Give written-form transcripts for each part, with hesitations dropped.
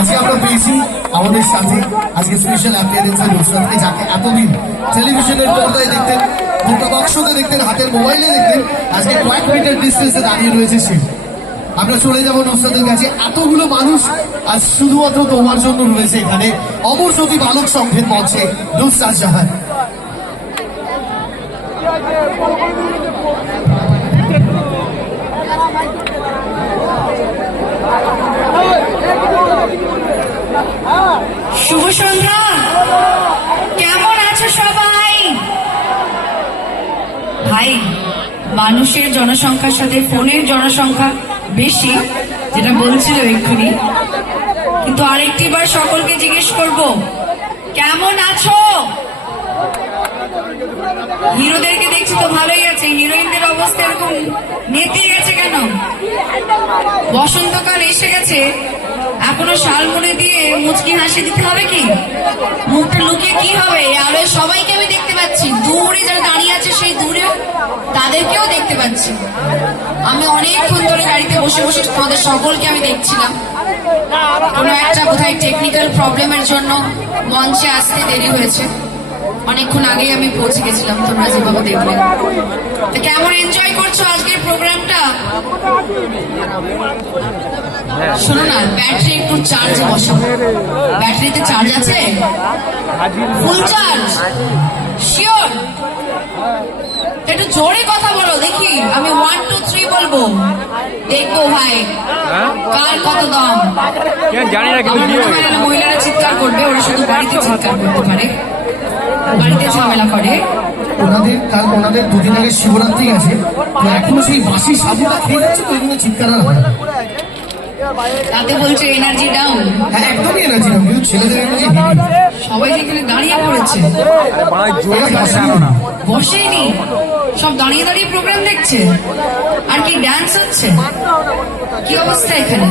আজকে আমরা পেয়েছি আমাদের সাথে আজকে স্পেশাল অ্যাপিয়ারেন্সে নুসরাতকে, যাকে এতদিন টেলিভিশনের পর্দায় দেখতেন, দুটো বাক্সতে দেখতেন, হাতের মোবাইলে দেখতেন, আজকে কয়েক মিটার ডিস্টেন্সে দাঁড়িয়ে রয়েছে সে। আমরা চলে যাবো নুসরাতের কাছে। এতগুলো মানুষ আজ শুধুমাত্র তোমার জন্য রয়েছে এখানে। অমর জ্যোতি বালক সংঘের মঞ্চে নুসরাত জাহান। শুভ সন্ধ্যা, কেমন আছো সবাই? ভাই, মানুষের জনসংখ্যার সাথে ফোনের জনসংখ্যা বেশি, যেটা বলছিল এক্ষুনি, কিন্তু আরেকটি বার সকলকে জিজ্ঞেস করব, কেমন আছো? হিরোদেরকে দেখছি তো ভালোই আছে, হিরোইনদের অবস্থা এরকম নেতিয়ে গেছে কেন? বসন্তকাল এসে গেছে, এখনো শালমুড়ি দিয়ে মুচকি হাসি দিতে হবে কি? মুখটা লুকিয়ে কি হবে? আর সবাইকে আমি দেখতে পাচ্ছি, দূরে যারা দাঁড়িয়ে আছে সেই দূরে তাদেরকেও দেখতে পাচ্ছি। আমি অনেকক্ষণ ধরে গাড়িতে বসে বসে তোমাদের সকলকে আমি দেখছিলাম। কোনো একটা কোথায় টেকনিক্যাল প্রবলেমের জন্য মঞ্চে আসতে দেরি হয়েছে। অনেকক্ষণ আগেই আমি পৌঁছে গেছিলাম, তোমরা যেভাবে দেখলে। তো কেমন এনজয় করছো আজকের প্রোগ্রামটা? শোনো না, ব্যাটারি একটু চার্জে বসো। ব্যাটারিতে চার্জ আছে? Full charge? শিওর? একটু জোরে কথা বলো দেখি। আমি 1 2 3 বলবো, দেখবো ভাই কার কত দাম। মহিলারা চিৎকার করবে, ওরা শুধু বাড়িতে চিৎকার করতে পারে, বাড়িতে ঝামেলা করে। ওনাদের দুদিন আগে শিবরাত্রি আছে, তো এখনো সেই বাসি সাবুটা খেয়ে যাচ্ছে, তো এগুলো চিৎকার আর হয় না। তাতে বলছে এনার্জি ডাউন। হ্যাঁ, একদমই এনার্জি ডাউন, কিন্তু ছেলেদের এনার্জি সবাই যেখানে দাঁড়িয়ে পড়েছে, বসেইনি, সব দাঁড়িয়ে দাঁড়িয়ে প্রোগ্রাম দেখছে। আর কি ডান্স হচ্ছে, কি অবস্থা এখানে?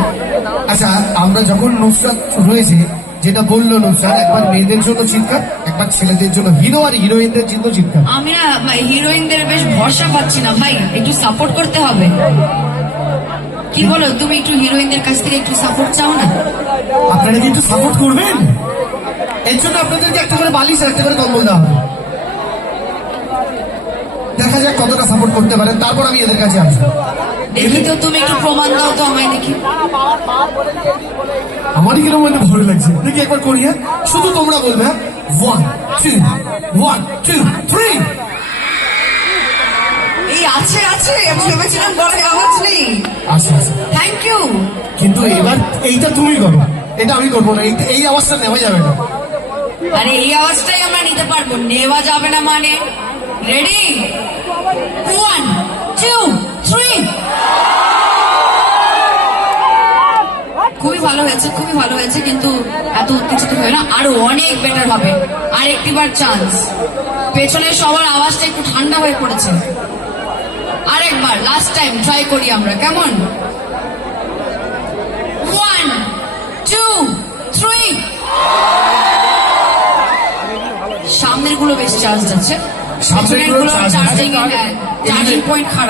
আচ্ছা, আমরা যখন নুসরাত রয়েছে, যেটা বললো নুসরাত, একবার মেয়েদের জন্য চিৎকার, একবার ছেলেদের জন্য, হিরো আর হিরোইনদের জন্য চিৎকার। আমি না হিরোইনদের বেশ ভরসা পাচ্ছি না ভাই, একটু সাপোর্ট করতে হবে। কি বলো তুমি? একটু হিরোইনদের কাছ থেকে একটু সাপোর্ট চাও না? আপনারা কি একটু সাপোর্ট করবেন? এর জন্য আপনাদেরকে একটা করে বালিশ আর একটা করে কম্বল দেওয়া হবে। দেখা যাক কতটা সাপোর্ট করতে পারেন, তারপর আমি এদের কাছে আসবো। দেখি তো, তুমি একটু প্রমাণ দাও তো আমায় দেখি। আমারই কিরকম মনে ভালো লাগছে, দেখি একবার করি। হ্যাঁ, শুধু তোমরা বলবে। 1 2 1 2 3। এই আছে আছে, আমি ভেবেছিলাম গলায় আওয়াজ নেই। আচ্ছা আচ্ছা, থ্যাংক ইউ। কিন্তু এবার এইটা তুমি করো, এটা আমি করবো না। এই আওয়াজটা নেওয়া যাবে না। আরে এই আওয়াজটাই আমরা নিতে পারবো, নেওয়া যাবে না মানে? রেডি? 1 2 3। খুবই ভালো হয়েছে, খুবই ভালো হয়েছে, কিন্তু এত উত্তেজিত হয় না, আরো অনেক বেটার হবে। আর একটিবার চান্স, পেছনে সবার আওয়াজটা একটু ঠান্ডা হয়ে পড়েছে। আরেকবার লাস্ট টাইম ট্রাই করি আমরা, কেমন? 1 2 3। সামনের গুলো বেশ চার্জ আছে, সামনের গুলো চার্জিং পয়েন্ট খারাপ।